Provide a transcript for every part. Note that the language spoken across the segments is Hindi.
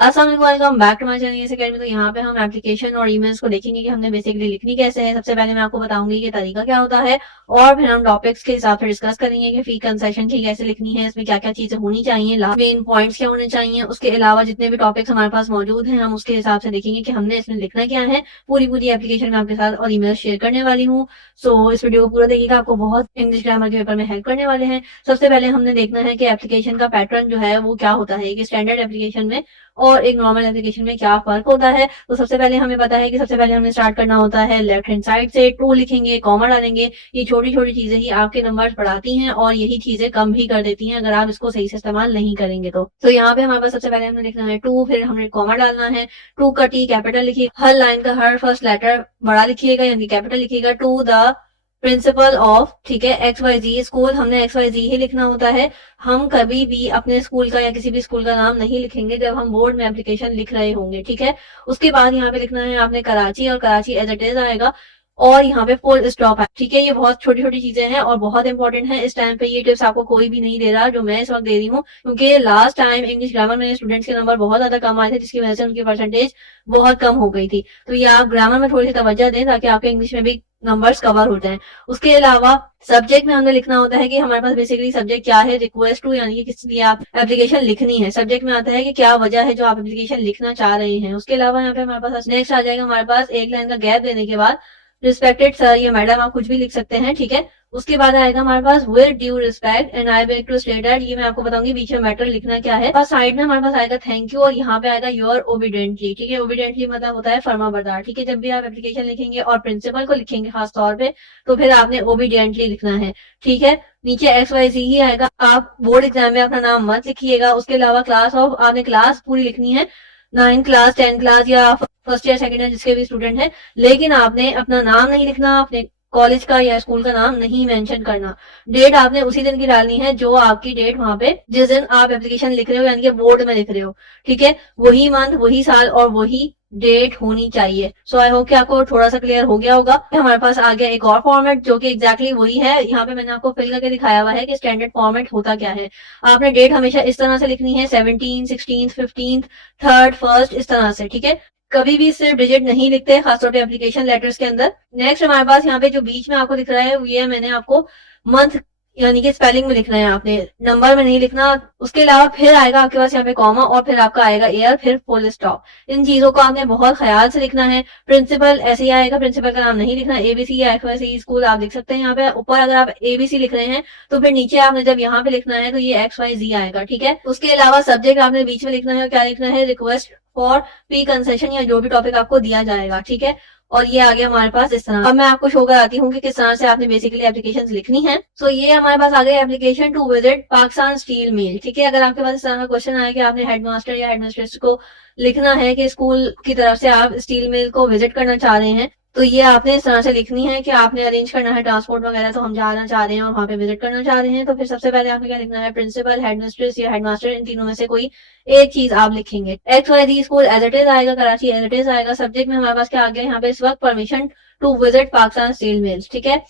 अस्सलाम back to my channel yes academy. तो यहाँ पे हम एप्लीकेशन और ईमेल्स को देखेंगे कि हमने बेसिकली लिखनी कैसे है। सबसे पहले मैं आपको बताऊंगी कि तरीका क्या होता है और फिर हम टॉपिक्स के हिसाब से डिस्कस करेंगे कि फी कंसेशन की कैसे लिखनी है, इसमें क्या क्या चीजें होनी चाहिए, लास्ट मेन पॉइंट्स क्या होने चाहिए। उसके अलावा जितने भी टॉपिक्स हमारे पास मौजूद हैं हम उसके हिसाब से देखेंगे कि हमने इसमें लिखना क्या है। पूरी एप्लीकेशन में आपके साथ और ईमेल शेयर करने वाली हूँ। सो इस वीडियो को पूरा देखिएगा, आपको बहुत इंग्लिश ग्रामर के पेपर में हेल्प करने वाले हैं। सबसे पहले हमने देखना है कि एप्लीकेशन का पैटर्न जो है वो क्या होता है, कि स्टैंडर्ड एप्लीकेशन में और एक नॉर्मल एप्लीकेशन में क्या फर्क होता है। तो सबसे पहले हमें पता है कि सबसे पहले हमें स्टार्ट करना होता है लेफ्ट हैंड साइड से। टू लिखेंगे, कॉमा डालेंगे। ये छोटी छोटी चीजें ही आपके नंबर्स बढ़ाती हैं और यही चीजें कम भी कर देती हैं अगर आप इसको सही से इस्तेमाल नहीं करेंगे। तो यहाँ पे हमारे पास सबसे पहले हमने लिखना है टू, फिर हमने कॉमा डालना है। टू का टी कैपिटल लिखिए, हर लाइन का हर फर्स्ट लेटर बड़ा लिखिएगा यानी कैपिटल लिखिएगा। टू द प्रिंसिपल ऑफ, ठीक है, एक्स वाई जी स्कूल, हमने एक्स वाई जी ही लिखना होता है। हम कभी भी अपने स्कूल का या किसी भी स्कूल का नाम नहीं लिखेंगे जब हम बोर्ड में एप्लीकेशन लिख रहे होंगे, ठीक है। उसके बाद यहाँ पे लिखना है आपने कराची, और कराची एज इट इज आएगा और यहाँ पे फुल स्टॉप है, ठीक है। ये बहुत छोटी छोटी चीजें हैं और बहुत इंपॉर्टेंट है। इस टाइम पे ये टिप्स आपको कोई भी नहीं दे रहा जो मैं इस वक्त दे रही हूँ, क्योंकि लास्ट टाइम इंग्लिश ग्रामर में स्टूडेंट्स के नंबर बहुत ज्यादा कम आए थे जिसकी वजह से उनकी परसेंटेज बहुत कम हो गई थी। तो ये आप ग्रामर में थोड़ी सी तवज्जो दें ताकि आपके इंग्लिश में भी नंबर्स कवर हो जाएं। उसके अलावा सब्जेक्ट में हमने लिखना होता है कि हमारे पास बेसिकली सब्जेक्ट क्या है, रिक्वेस्ट टू, यानी कि किस लिए आप एप्लीकेशन लिखनी है। सब्जेक्ट में आता है कि क्या वजह है जो आप एप्लीकेशन लिखना चाह रहे हैं। उसके अलावा यहाँ पे हमारे पास नेक्स्ट आ जाएगा हमारे पास एक लाइन का गैप देने के बाद रिस्पेक्टेड सर या मैडम, आप कुछ भी लिख सकते हैं, ठीक है। उसके बाद आएगा हमारे पास with due respect and I beg to state that, ये मैं आपको बताऊंगी बीच में मैटर लिखना क्या है। और साइड में हमारे पास आएगा थैंक यू और यहाँ पे आएगा योर ओबीडेंटली, ठीक है। ओबीडेंटली मतलब होता है फर्मा बरदार, ठीक है। जब भी आप एप्लीकेशन लिखेंगे और प्रिंसिपल को लिखेंगे खास तौर पे, तो फिर आपने ओबीडेंटली लिखना है, ठीक है। नीचे एक्स वाई जी ही आएगा। आप बोर्ड एग्जाम में अपना नाम मत लिखिएगा। उसके अलावा क्लास ऑफ, आपने क्लास पूरी लिखनी है, 9 क्लास 10 क्लास या फर्स्ट ईयर सेकंड ईयर जिसके भी स्टूडेंट हैं, लेकिन आपने अपना नाम नहीं लिखना, अपने कॉलेज का या स्कूल का नाम नहीं मेंशन करना। डेट आपने उसी दिन की डालनी है जो आपकी डेट वहां पे जिस दिन आप एप्लीकेशन लिख रहे हो यानी कि बोर्ड में लिख रहे हो, ठीक है। वही मंथ, वही साल और वही डेट होनी चाहिए। सो आई होप कि आपको थोड़ा सा क्लियर हो गया होगा। हमारे पास आ गया एक और फॉर्मेट जो कि एग्जैक्टली वही है। यहाँ पे मैंने आपको फिल करके दिखाया हुआ है कि स्टैंडर्ड फॉर्मेट होता क्या है। आपने डेट हमेशा इस तरह से लिखनी है, 17, 16, 15, 3rd, 1st, इस तरह से, ठीक है। कभी भी सिर्फ डिजिट नहीं लिखते, खासतौर पे एप्लीकेशन लेटर्स के अंदर। नेक्स्ट हमारे पास यहाँ पे जो बीच में आपको दिख रहा है ये मैंने आपको मंथ यानी कि स्पेलिंग में लिखना है, आपने नंबर में नहीं लिखना। उसके अलावा फिर आएगा आपके पास यहाँ पे कॉमा और फिर आपका आएगा एयर, फिर फुल स्टॉप। इन चीजों को आपने बहुत ख्याल से लिखना है। प्रिंसिपल ऐसे ही आएगा, प्रिंसिपल का नाम नहीं लिखना। एबीसी या एफएससी स्कूल आप लिख सकते हैं यहाँ पे ऊपर। अगर आप एबीसी लिख रहे हैं तो फिर नीचे आपने जब यहाँ पे लिखना है तो ये एक्स वाई जी आएगा, ठीक है। उसके अलावा सब्जेक्ट आपने बीच में लिखना है और क्या लिखना है, रिक्वेस्ट फॉर फी कंसेशन या जो भी टॉपिक आपको दिया जाएगा, ठीक है। और ये आ गया हमारे पास इस तरह। अब मैं आपको शो कराती हूँ कि किस तरह से आपने बेसिकली एप्लीकेशन लिखनी है। सो ये हमारे पास आ गई application to visit Pakistan steel mill, ठीक है। अगर आपके पास इस तरह का क्वेश्चन आया कि आपने हेडमास्टर या हेडमिस्ट्रेस को लिखना है कि स्कूल की तरफ से आप स्टील मिल को विजिट करना चाह रहे हैं, तो ये आपने इस तरह से लिखनी है कि आपने अरेंज करना है ट्रांसपोर्ट वगैरह, तो हम जाना चाह रहे हैं और वहां पे विजिट करना चाह रहे हैं। तो फिर सबसे पहले आपने क्या लिखना है, प्रिंसिपल, हेडमिस्ट्रेस या हेडमास्टर, इन तीनों में से कोई एक चीज आप लिखेंगे। X y z school as it is आएगा, कराची एज इट इज आएगा। सब्जेक्ट में हमारे पास क्या आ गया यहाँ पे इस वक्त, permission to visit Pakistan steel mills, ठीक है।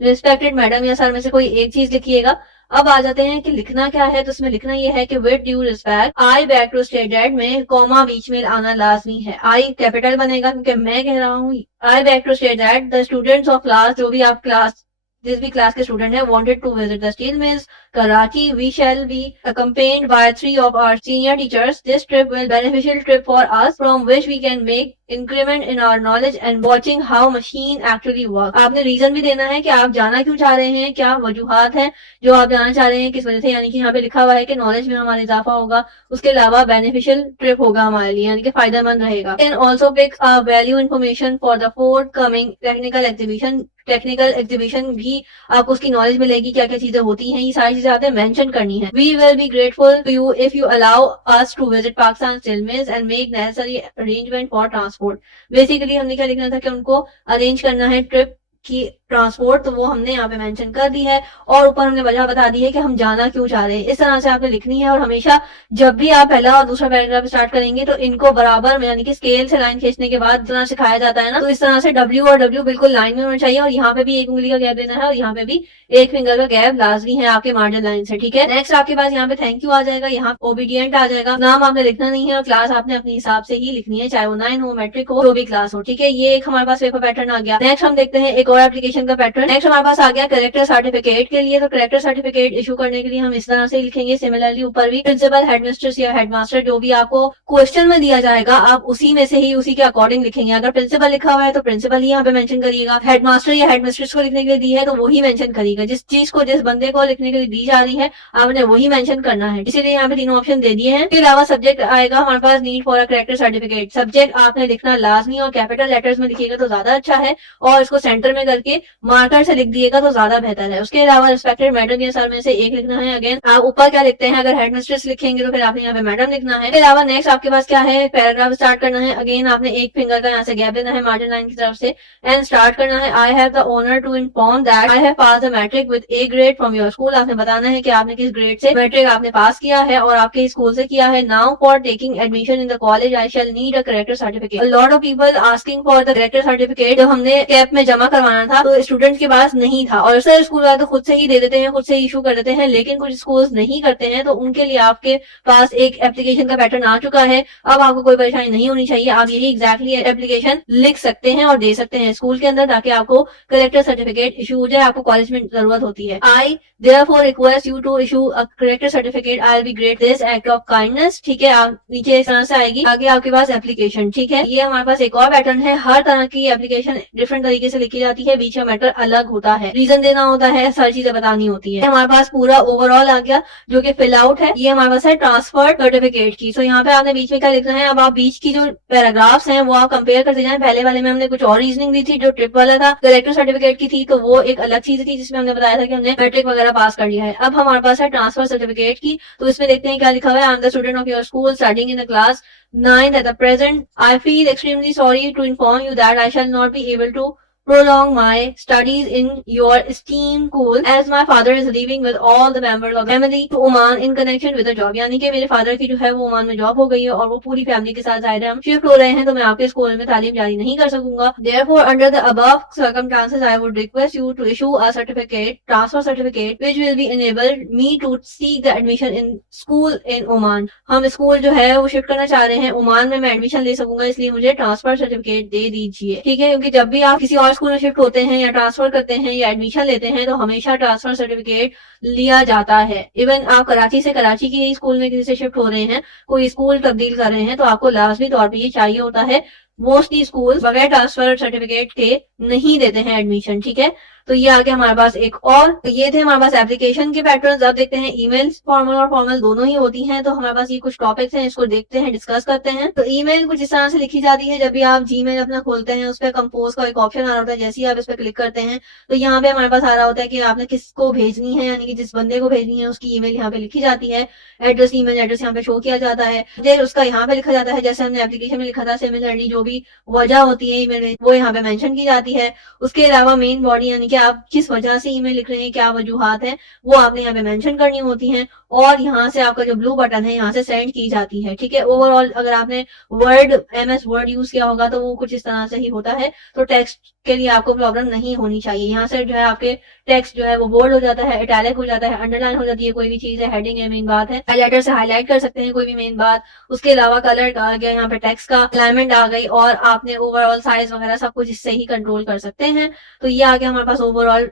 रिस्पेक्टेड मैडम या सर में से कोई एक चीज लिखिएगा। अब आ जाते हैं कि लिखना क्या है। तो इसमें लिखना ये है कि with due respect I back to state that में कॉमा बीच में आना लाजमी है। आई कैपिटल बनेगा क्योंकि मैं कह रहा हूँ। I back to state that the students of class, जो भी आप क्लास जिस भी क्लास के स्टूडेंट है, wanted to visit the steel mills Karachi. We shall be accompanied by 3 of our senior teachers. This trip will beneficial trip for us, from which we can make increment in our knowledge and watching how machine actually work. आपने रीजन भी देना है कि आप जाना क्यों चाह रहे हैं, क्या वजूहात हैं जो आप जाना चाह रहे हैं, किस वजह से, यानी कि यहाँ पे लिखा हुआ है कि नॉलेज में हमारा इजाफा होगा। उसके अलावा बेनिफिशियल ट्रिप होगा हमारे लिए, यानी कि फायदेमंद रहेगा। Can also pick value information for the forthcoming technical exhibition. Technical exhibition भी आपको उसकी नॉलेज मिलेगी, क्या क्या चीजें होती हैं, ये सारी चीजें आपने मेंशन करनी है। We will be grateful to you if you allow us to visit Pakistan steel mills and make necessary arrangement for transport. Basically हमने क्या लिखना था कि उनको अरेंज करना है ट्रिप की ट्रांसपोर्ट, तो वो हमने यहाँ पे मेंशन कर दी है और ऊपर हमने वजह बता दी है कि हम जाना क्यों चाह रहे हैं। इस तरह से आपने लिखनी है और हमेशा जब भी आप पहला और दूसरा पैराग्राफ स्टार्ट करेंगे तो इनको बराबर में यानी कि स्केल से लाइन खींचने के बाद जितना सिखाया जाता है ना, तो इस तरह से डब्ल्यू और डब्ल्यू बिल्कुल लाइन में होना चाहिए और यहाँ पे भी एक उंगली का गैप देना है और यहाँ पे भी एक फिंगर का गैप लाजमी है आपके मार्जिन लाइन से, ठीक है। नेक्स्ट आपके पास यहाँ पे थैंक यू आ जाएगा, यहाँ ओबीडियंट आ जाएगा, नाम आपने लिखना नहीं है और क्लास आपने अपने हिसाब से ही लिखनी है, चाहे वो 9 हो, मैट्रिक हो, जो भी क्लास हो, ठीक है। ये एक हमारे पास पेपर पैटर्न आ गया। नेक्स्ट हम देखते हैं एक और एप्लीकेशन का पैटर्न। नेक्स्ट हमारे पास आ गया करेक्टर सर्टिफिकेट के लिए। तो करेक्टर सर्टिफिकेट इशू करने के लिए हम इस तरह से लिखेंगे। सिमिलरली ऊपर भी प्रिंसिपल, हेडमिस्ट्रेस या हेडमास्टर जो भी आपको क्वेश्चन में दिया जाएगा आप उसी में से ही उसी के अकॉर्डिंग लिखेंगे। अगर प्रिंसिपल लिखा हुआ है तो प्रिंसिपल ही यहाँ पे मेंशन करिएगा। हेडमास्टर या हेडमिस्ट्रेस को लिखने के लिए दी है तो वही मेंशन करिएगा। जिस चीज को जिस बंदे को लिखने के लिए दी जा रही है आपने वही मेंशन करना है, इसीलिए यहाँ पे तीनों ऑप्शन दे दिए हैं। इसके अलावा सब्जेक्ट आएगा हमारे पास, need for a character certificate. Subject आपने लिखना लाजमी और कैपिटल लेटर्स में लिखिएगा तो ज्यादा अच्छा है और इसको सेंटर में करके मार्कर से लिख दिएगा तो ज्यादा बेहतर है। उसके अलावा रिस्पेक्टेड मैडम या सर में से एक लिखना है। अगेन आप ऊपर क्या लिखते हैं, अगर हेडमिस्ट्रेस लिखेंगे तो फिर आपने यहाँ पे मैडम लिखना है। इसके अलावा नेक्स्ट आपके पास क्या है, पैराग्राफ स्टार्ट करना है। अगेन आपने एक फिंगर का यहाँ से गैप देना है मार्जिन लाइन की तरफ से एंड स्टार्ट करना है। I have the honour to inform that I have pass the matric with A grade from your school. आपने बताना है कि आपने किस ग्रेड से मैट्रिक आपने पास किया है और आपके स्कूल से किया है। Now for taking admission in the college I shall need a character certificate. Lot of people asking for the character certificate. जब हमने कैप में जमा करवाना था तो स्टूडेंट के पास नहीं था और सर स्कूल वाले तो खुद से ही दे देते हैं, खुद से इशू कर देते हैं, लेकिन कुछ स्कूल नहीं करते हैं तो उनके लिए आपके पास एक एप्लीकेशन का पैटर्न आ चुका है। अब आपको कोई परेशानी नहीं होनी चाहिए, आप यही एग्जैक्टली एप्लीकेशन लिख सकते हैं और दे सकते हैं स्कूल के अंदर ताकि आपको करेक्टर सर्टिफिकेट इशू हो जाए। आपको कॉलेज में जरूरत होती है। आई therefore request you to issue a corrector certificate, I'll be great this act of kindness। ठीक है, आप नीचे इस तरह से आएगी। आगे आपके पास एप्लीकेशन, ठीक है। ये हमारे पास एक और पैटर्न है। हर तरह की एप्लीकेशन डिफरेंट तरीके से लिखी जाती है, बीच का मैटर अलग होता है, रीजन देना होता है, सारी चीजें बतानी होती है। हमारे पास पूरा ओवरऑल आ गया जो कि फिल आउट है। ये हमारे पास है ट्रांसफर सर्टिफिकेट की। सो यहाँ पे आपने बीच में क्या लिखना है, अब आप बीच की जो पैराग्राफ्स हैं वो आप कंपेयर करते जाएं। पहले वाले में हमने कुछ और रीजनिंग दी थी जो ट्रिप वाला था, करेक्टर सर्टिफिकेट की थी तो वो एक अलग चीज थी जिसमें हमने बताया था कि हमने मैट्रिक वगैरह पास कर लिया है। अब हमारे पास है ट्रांसफर सर्टिफिकेट की, तो इसमें देखते हैं क्या लिखा हुआ है। I am the student of your school studying in the class 9th at the present. I feel extremely sorry to inform you that I shall not be able to prolong my studies in your esteemed school as my father is leaving with all the members of the family to Oman in connection with a job। यानी कि मेरे फादर की जो है वो ओमान में जॉब हो गई है और वो पूरी फैमिली के साथ जाहिर है हम शिफ्ट हो रहे हैं, तो मैं आपके स्कूल में तालीम जारी नहीं कर सकूंगा। Therefore under the above circumstances I would request you to issue a certificate, transfer certificate which will be enable me to seek the admission in school in Oman। हम स्कूल जो है वो शिफ्ट करना चाह रहे हैं, ओमान में मैं एडमिशन ले सकूंगा, इसलिए मुझे ट्रांसफर सर्टिफिकेट दे दीजिए। ठीक है, क्योंकि जब भी आप किसी और स्कूल में शिफ्ट होते हैं या ट्रांसफर करते हैं या एडमिशन लेते हैं तो हमेशा ट्रांसफर सर्टिफिकेट लिया जाता है। इवन आप कराची से कराची के स्कूल में किसी से शिफ्ट हो रहे हैं, कोई स्कूल तब्दील कर रहे हैं तो आपको लाजमी तौर पर ये चाहिए होता है। मोस्टली स्कूल बगैर ट्रांसफर सर्टिफिकेट के नहीं देते हैं एडमिशन, ठीक है। तो ये आगे हमारे पास एक और, तो ये थे हमारे पास एप्लीकेशन के पैटर्न्स। अब देखते हैं ईमेल्स, फॉर्मल और फॉर्मल दोनों ही होती हैं। तो हमारे पास ये कुछ टॉपिक्स हैं, इसको देखते हैं, डिस्कस करते हैं। तो ईमेल कुछ इस तरह से लिखी जाती है। जब भी आप जीमेल अपना खोलते हैं उस पर कंपोज का एक ऑप्शन आ रहा होता है, जैसे ही आप इस पर क्लिक करते हैं तो यहाँ पे हमारे पास आ रहा होता है कि आपने किसको भेजनी है, यानी कि जिस बंदे को भेजनी है उसकी ईमेल यहाँ पे लिखी जाती है। एड्रेस, ईमेल एड्रेस यहाँ पे शो किया जाता है, फिर उसका यहाँ पे लिखा जाता है जैसे हमने एप्लीकेशन में लिखा था। सिमिलरली जो भी वजह होती है ईमेल में वो यहाँ पे मेंशन की जाती है। उसके अलावा मेन बॉडी यानी कि आप किस वजह से ईमेल लिख रहे हैं, क्या वजूहात है, वो आपने यहाँ पे मेंशन करनी होती हैं। और यहाँ से आपका जो ब्लू बटन है यहाँ से सेंड की जाती है, ठीक है। ओवरऑल अगर आपने वर्ड, MS वर्ड यूज किया होगा तो वो कुछ इस तरह से ही होता है। तो टेक्स्ट के लिए आपको प्रॉब्लम नहीं होनी चाहिए। यहाँ से जो है आपके टेक्स्ट जो है वो बोल्ड हो जाता है, इटैलिक हो जाता है, अंडरलाइन हो जाती है, कोई भी चीज है, हेडिंग है, मेन बात है, हाईलाइटर से हाईलाइट कर सकते हैं कोई भी मेन बात। उसके अलावा कलर आ गया, यहाँ पे टेक्स्ट का अलाइनमेंट आ गई और आपने ओवरऑल साइज वगैरह सब कुछ इससे ही कंट्रोल कर सकते हैं। तो ये आ गया हमारे पास ओवरऑल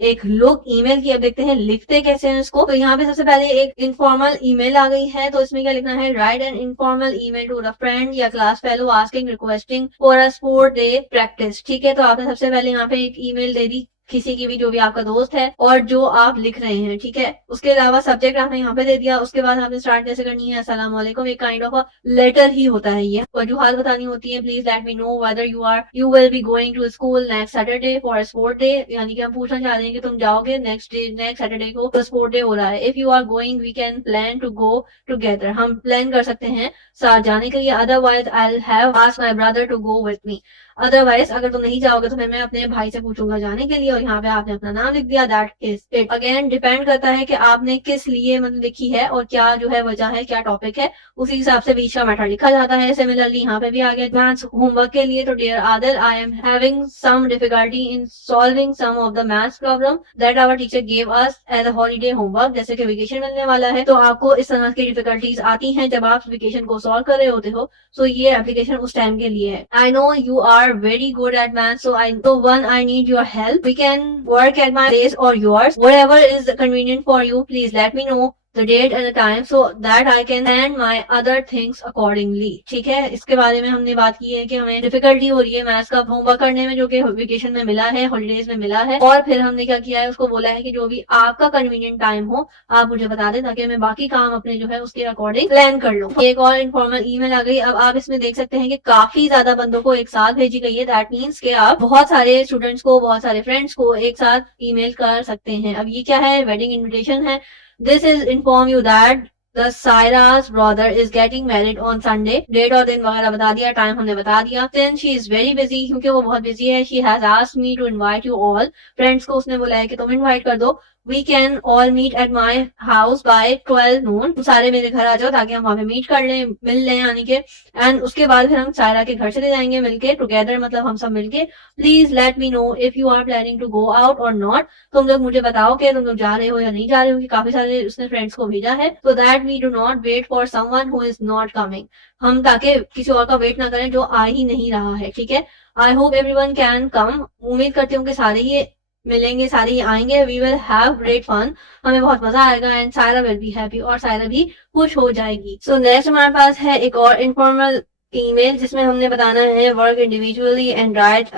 एक लुक ईमेल की। अब देखते हैं लिखते कैसे हैं इसको। तो यहाँ पे सबसे पहले एक इनफॉर्मल ईमेल आ गई है, तो इसमें क्या लिखना है, write an informal email to the friend या class fellow asking requesting for a sport day practice. ठीक है, तो आपने सबसे पहले यहाँ पे एक ईमेल दे दी किसी की भी, जो भी आपका दोस्त है और जो आप लिख रहे हैं, ठीक है। उसके अलावा सब्जेक्ट आपने यहाँ पे दे दिया, उसके बाद आपने स्टार्ट कैसे करनी है, अस्सलाम वालेकुम, एक काइंड ऑफ अ लेटर ही होता है ये। वजूहात बतानी होती है, please let me know whether you will be going to school next Saturday for sport day, यानी कि हम पूछना चाह रहे हैं कि तुम जाओगे नेक्स्ट सैटरडे को, तो स्पोर्ट डे हो रहा है। If you are going we can plan to go together, हम प्लान कर सकते हैं साथ जाने के लिए। Otherwise I have asked my brother to go with me, otherwise अगर तुम नहीं जाओगे तो फिर मैं अपने भाई से पूछूंगा जाने के लिए। और यहाँ पे आपने अपना नाम लिख दिया, that is it. Again depend करता है कि आपने किस लिए मतलब लिखी है और क्या जो है वजह है, क्या टॉपिक है, उसी हिसाब से बीच का मैटर लिखा जाता है। सिमिलरली यहाँ पे भी आ गया मैथ्स होमवर्क के लिए, तो dear Adil, I am having some difficulty in solving some of the maths problem that our teacher gave us as a holiday homework. जैसे कि वेकेशन मिलने वाला है तो आपको इस तरह की डिफिकल्टीज आती हैं जब आप वेकेशन को सॉल्व कर रहे होते हो, सो ये एप्लीकेशन उस टाइम के लिए है। I know you are very good at math, so one, I need your help. We can work at my place or yours, whatever is convenient for you. Please let me know the date and the time so that I can plan my other things accordingly. ठीक है, इसके बारे में हमने बात की है कि हमें डिफिकल्टी हो रही है मैथ्स का होमवर्क करने में, जो कि वेकेशन में मिला है, हॉलीडेज में मिला है। और फिर हमने क्या किया है, उसको बोला है कि जो भी आपका कन्वीनियंट टाइम हो आप मुझे बता दें, ताकि मैं बाकी काम अपने जो है उसके अकॉर्डिंग प्लान कर लूँ। एक और इनफॉर्मल ईमेल आ गई। अब आप इसमें देख सकते हैं कि काफी ज्यादा बंदों को एक साथ भेजी गई है। दैट मीन्स कि आप बहुत सारे स्टूडेंट्स को, बहुत सारे फ्रेंड्स को एक साथ ईमेल कर सकते हैं। अब ये क्या है, वेडिंग इन्विटेशन है। This is inform you that the Saira's brother is getting married on Sunday. Date और दिन वगैरह बता दिया, टाइम हमने बता दिया। Since she is very busy, क्योंकि वो बहुत बिजी है, she has asked me to invite you all. Friends को उसने बोला है कि तुम इनवाइट कर दो। We can all meet at my house by 12 noon. सारे मेरे घर आ जाओ ताकि हम वहाँ पे मीट कर लें, मिल लें यानी कि। एंड उसके बाद फिर हम सायरा के घर चले जाएंगे मिलके, टुगेदर मतलब हम सब मिलके। Please let me know if you are planning to go out और नॉट। तुम लोग मुझे बताओ कि तुम लोग जा रहे हो या नहीं जा रहे हो, कि काफी सारे उसने फ्रेंड्स को भेजा है। So that we do not wait for someone who is not coming, हम ताकि किसी और का वेट ना करें जो आ ही नहीं रहा है, ठीक है। I hope everyone can come, उम्मीद करती हूँ कि सारे ही मिलेंगे, सारे ही आएंगे। We will have great fun, हमें बहुत मजा आएगा। And Saira will be happy, और सायरा भी खुश हो जाएगी। सो नेक्स्ट हमारे पास है एक और इनफॉर्मल ईमेल, जिसमें हमने बताना है work individually and write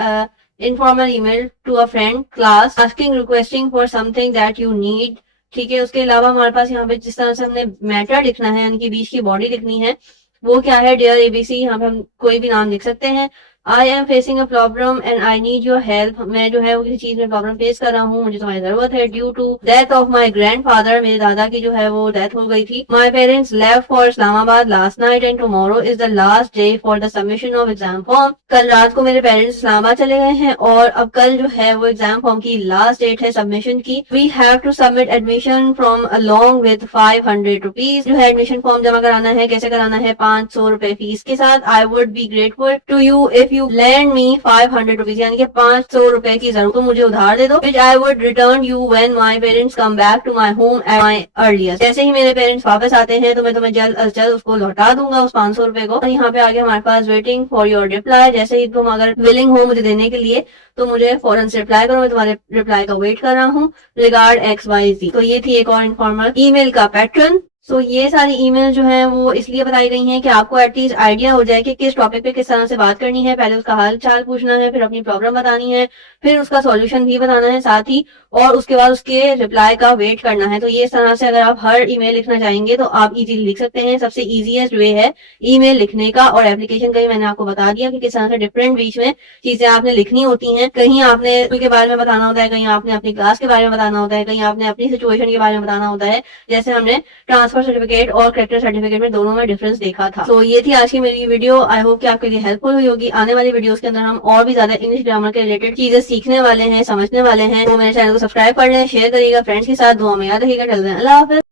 informal email to a friend class asking requesting for something that you need, ठीक है। उसके अलावा हमारे पास यहाँ पे जिस तरह से हमने मैटर लिखना है, यानी कि बीच की बॉडी लिखनी है, वो क्या है, डियर एबीसी, यहाँ पे हम कोई भी नाम लिख सकते हैं। I am facing a problem and I need your help, मैं जो है वो किसी चीज में प्रॉब्लम फेस कर रहा हूँ, मुझे तुम्हारी जरूरत है। Due to death of my grandfather, मेरे दादा की जो है वो डेथ हो गई थी। My parents left for Islamabad last night and tomorrow is the last day for the submission of exam form. कल रात को मेरे पेरेंट्स इस्लामाबाद चले गए हैं और अब कल जो है वो एग्जाम फॉर्म की लास्ट डेट है सबमिशन की। We have to submit admission form along with 500 rupees, जो है एडमिशन फॉर्म जमा कराना है। कैसे कराना है, 500 रुपए फीस के साथ। I would be grateful to you if you lend me 500 rupees, यानी कि 500 रुपए की जरूरत, तो मुझे उधार दे दो। Which I would return you when my parents come back to my home at my earliest, जैसे ही मेरे पेरेंट्स वापस आते हैं तो मैं तुम्हें जल्द अज जल्द उसको लौटा दूंगा, उस 500 रुपए को। यहाँ पे आगे हमारे पास वेटिंग फॉर योर रिप्लाई, जैसे ही तुम अगर विलिंग हो मुझे देने के लिए तो मुझे फौरन से रिप्लाई करो, मैं तुम्हारे रिप्लाई का वेट कर रहा हूँ। Regard XYZ। तो ये थी एक और इनफॉर्मल ईमेल का पैटर्न। सो ये सारी ईमेल जो है वो इसलिए बताई गई हैं कि आपको एटलीस्ट आइडिया हो जाए कि किस टॉपिक पे किस तरह से बात करनी है। पहले उसका हाल चाल पूछना है, फिर अपनी प्रॉब्लम बतानी है, फिर उसका सॉल्यूशन भी बताना है साथ ही, और उसके बाद उसके रिप्लाई का वेट करना है। तो ये इस तरह से अगर आप हर ईमेल लिखना चाहेंगे तो आप इजीली लिख सकते हैं। सबसे इजीएस्ट वे है ईमेल लिखने का, और एप्लीकेशन का ही मैंने आपको बता दिया कि किस तरह से डिफरेंट बीच में चीजें आपने लिखनी होती हैं। कहीं आपने स्कूल के बारे में बताना होता है, कहीं आपने अपनी क्लास के बारे में बताना होता है, कहीं आपने अपनी सिचुएशन के बारे में बताना होता है। जैसे हमने ट्रांसफर सर्टिफिकेट और करेक्टर सर्टिफिकेट में दोनों में डिफरेंस देखा था। तो ये थी आज की मेरी वीडियो। आई होप कि आपके लिए हेल्पफुल हुई होगी। आने वाली वीडियोस के अंदर हम और भी ज्यादा इंग्लिश ग्रामर के रिलेटेड चीजें सीखने वाले हैं, समझने वाले हैं। तो मेरे चैनल को सब्सक्राइब कर लें, शेयर करिएगा फ्रेंड्स के साथ, दुआ में याद रखिएगा। अल्लाह हाफिज़।